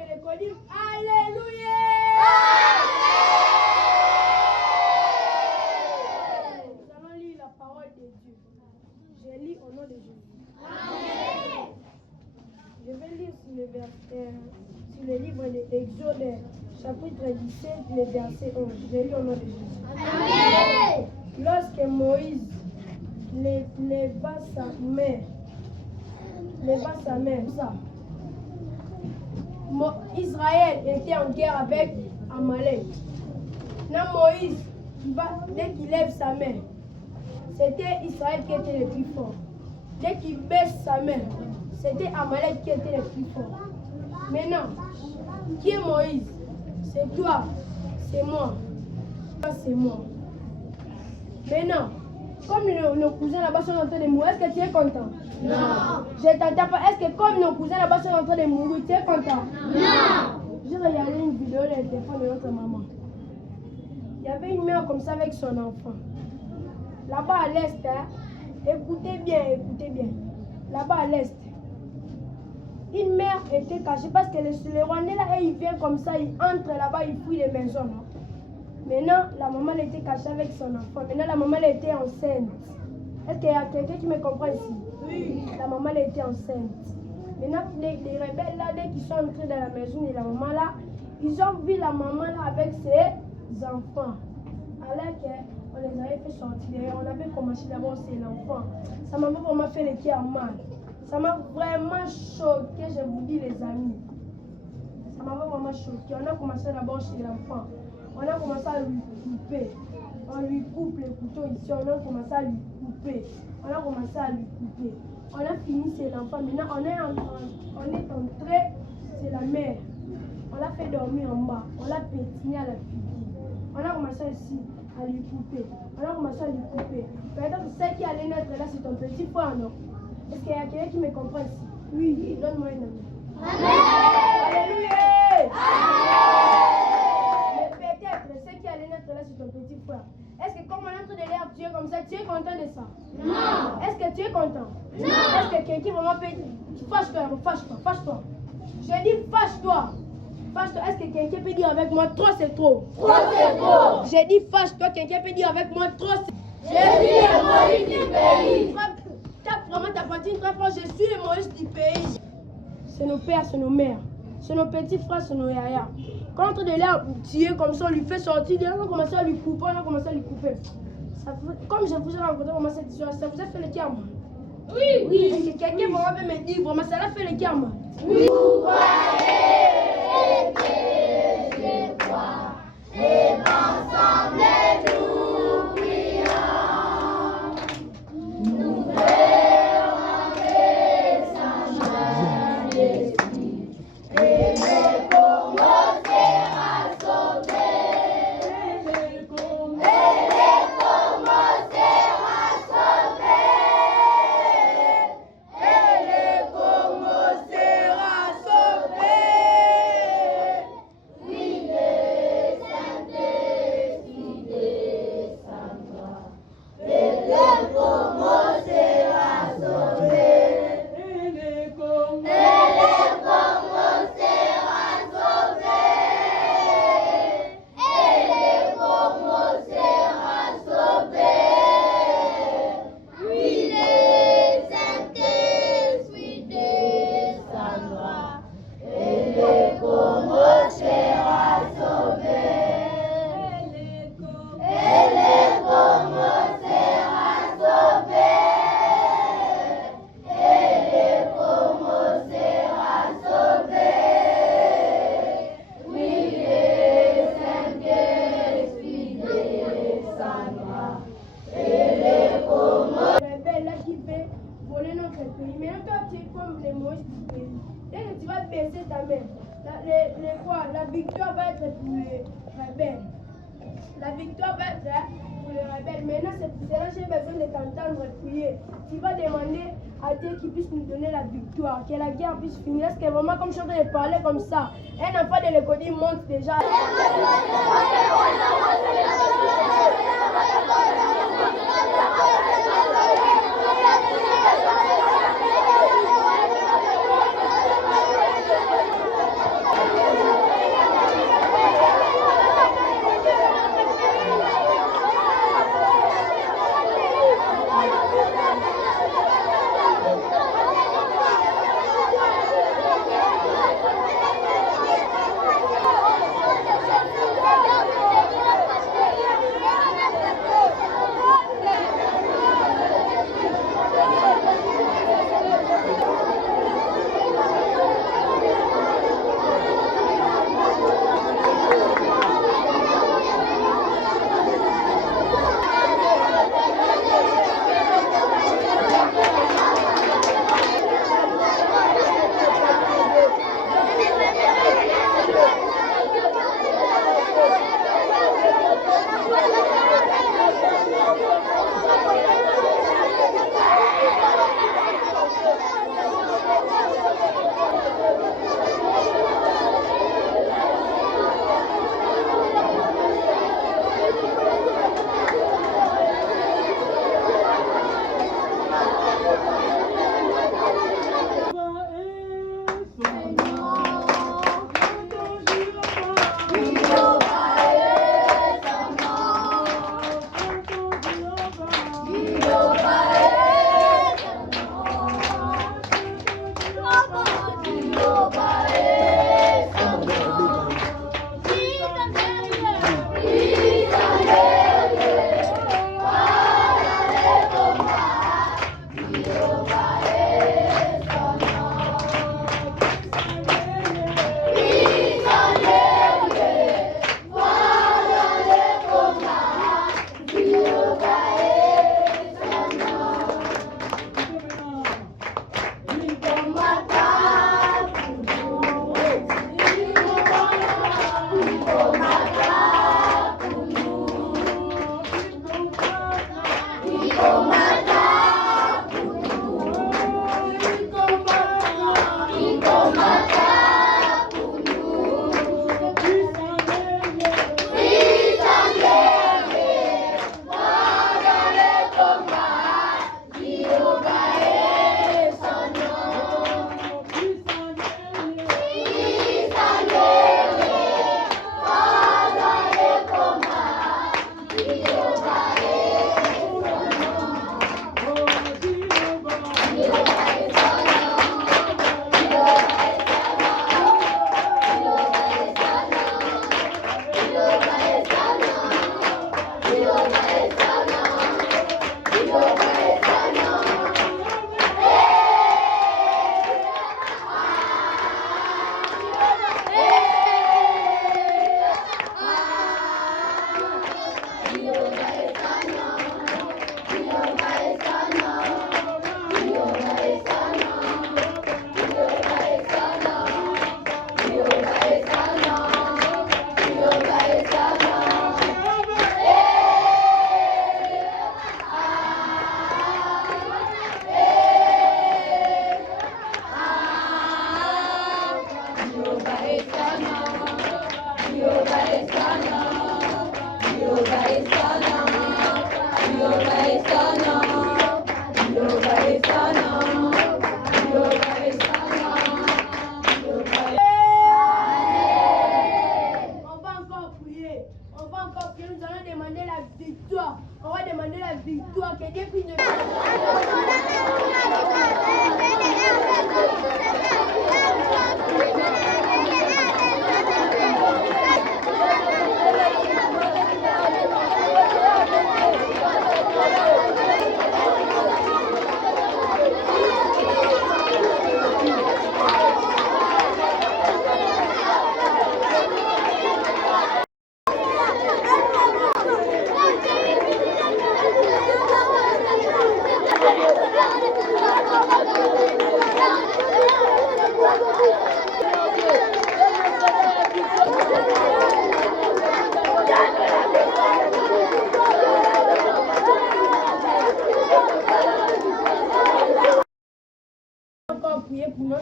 de l'école. Alléluia. Nous allons lire la parole de Dieu. Je lis au nom de Jésus. Amen. Je vais lire sur le livre de Exode, chapitre 17, le verset 11. Je lis au nom de Jésus. Amen. Lorsque Moïse leva sa main, ça. Israël était en guerre avec Amalek. Là, Moïse, dès qu'il lève sa main, c'était Israël qui était le plus fort. Dès qu'il baisse sa main, c'était Amalek qui était le plus fort. Maintenant, qui est Moïse? C'est toi, c'est moi. C'est moi. Maintenant, comme nos cousins là-bas sont en train de mourir, est-ce que tu es content? Non. Je t'entends pas. Est-ce que comme nos cousins là-bas sont en train de mourir, tu es content? Non. J'ai regardé une vidéo de téléphone de notre maman. Il y avait une mère comme ça avec son enfant. Là-bas à l'est, hein, écoutez bien. Là-bas à l'est, une mère était cachée parce que les Rwandais là, ils viennent comme ça, ils entrent là-bas, ils fouillent les maisons. Non? Maintenant, la maman elle était cachée avec son enfant. Maintenant, la maman elle était enceinte. Est-ce qu'il y a quelqu'un qui me comprend ici? Oui. La maman elle était enceinte. Maintenant, les rebelles là, dès qu'ils sont entrés dans la maison de la maman là, ils ont vu la maman là avec ses enfants. Alors qu'on les avait fait sortir. On avait commencé d'abord c'est l'enfant. Ça m'a vraiment fait le cœur mal. Ça m'a vraiment choqué, je vous dis les amis. Ça m'a vraiment choqué. On a commencé d'abord chez l'enfant. On a commencé à lui couper. On lui coupe le couteau ici. On a commencé à lui couper. On a commencé à lui couper. On a fini chez l'enfant. Maintenant, on est entré chez la mère. On l'a fait dormir en bas. On l'a pétiné à la figure. On a commencé ici à lui couper. On a commencé à lui couper. Peut-être que celle qui allait naître là, c'est ton petit frère, non? Est-ce qu'il y a quelqu'un qui me comprend ici? Oui, donne-moi une amie. Amen. Alléluia. Mais peut-être, ceux qui allaient naître là, c'est ton petit frère. Est-ce que comme on est en train de l'air, tu es comme ça, tu es content de ça? Non. Est-ce que tu es content? Non. Est-ce que quelqu'un vraiment peut dire, fâche-toi. Je dis fâche-toi. Fâche-toi. Est-ce que quelqu'un peut dire avec moi, trop c'est trop? Trop c'est trop. J'ai dit fâche-toi, quelqu'un peut dire avec moi, trop c'est trop. Je suis le Moïse du pays. Tape vraiment ta poitrine très fort, je suis le Moïse du pays. C'est nos pères, c'est nos mères, c'est nos petits frères, c'est nos yaya. Quand on est en train de les tirer comme ça, on lui fait sortir, on a commencé à lui couper, Ça, comme je vous ai raconté vraiment cette histoire, ça vous a fait le cœur, moi? Oui. Est-ce que quelqu'un vraiment peut me dire, vraiment, ça l'a fait le cœur, moi? Oui. Et ensemble nous prions. Nous verrons sa majesté. Et le Congo sera sauvé. Et le Congo sera sauvé. Et le Congo sera sauvé. Oui, le Saint-Esprit descendra. Et le Congo sera sauvé. Et le Congo sera sauvé. Et le Congo sera sauvé. Oui, le Saint-Esprit descendra. Et le Congo sera sauvé. Et le Congo sera sauvé. Et le Congo sera sauvé. Oui, le Saint-Esprit descendra. Et le Congo. Les rebelles là qui veulent voler notre pays. Mais toi, tu es comme les Moïse du pays. Dès que tu vas baisser ta main, la victoire va être pour les rebelles. La victoire va être pour les rebelles. Maintenant, c'est là que j'ai besoin de t'entendre prier. Tu vas demander à Dieu qu'il puisse nous donner la victoire, que la guerre puisse finir. Est-ce que vraiment, comme je suis en train de parler comme ça, un enfant de l'école monte déjà.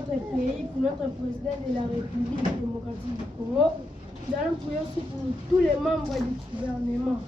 notre pays, pour notre président de la République démocratique du Congo. Nous allons prier aussi pour tous les membres du gouvernement.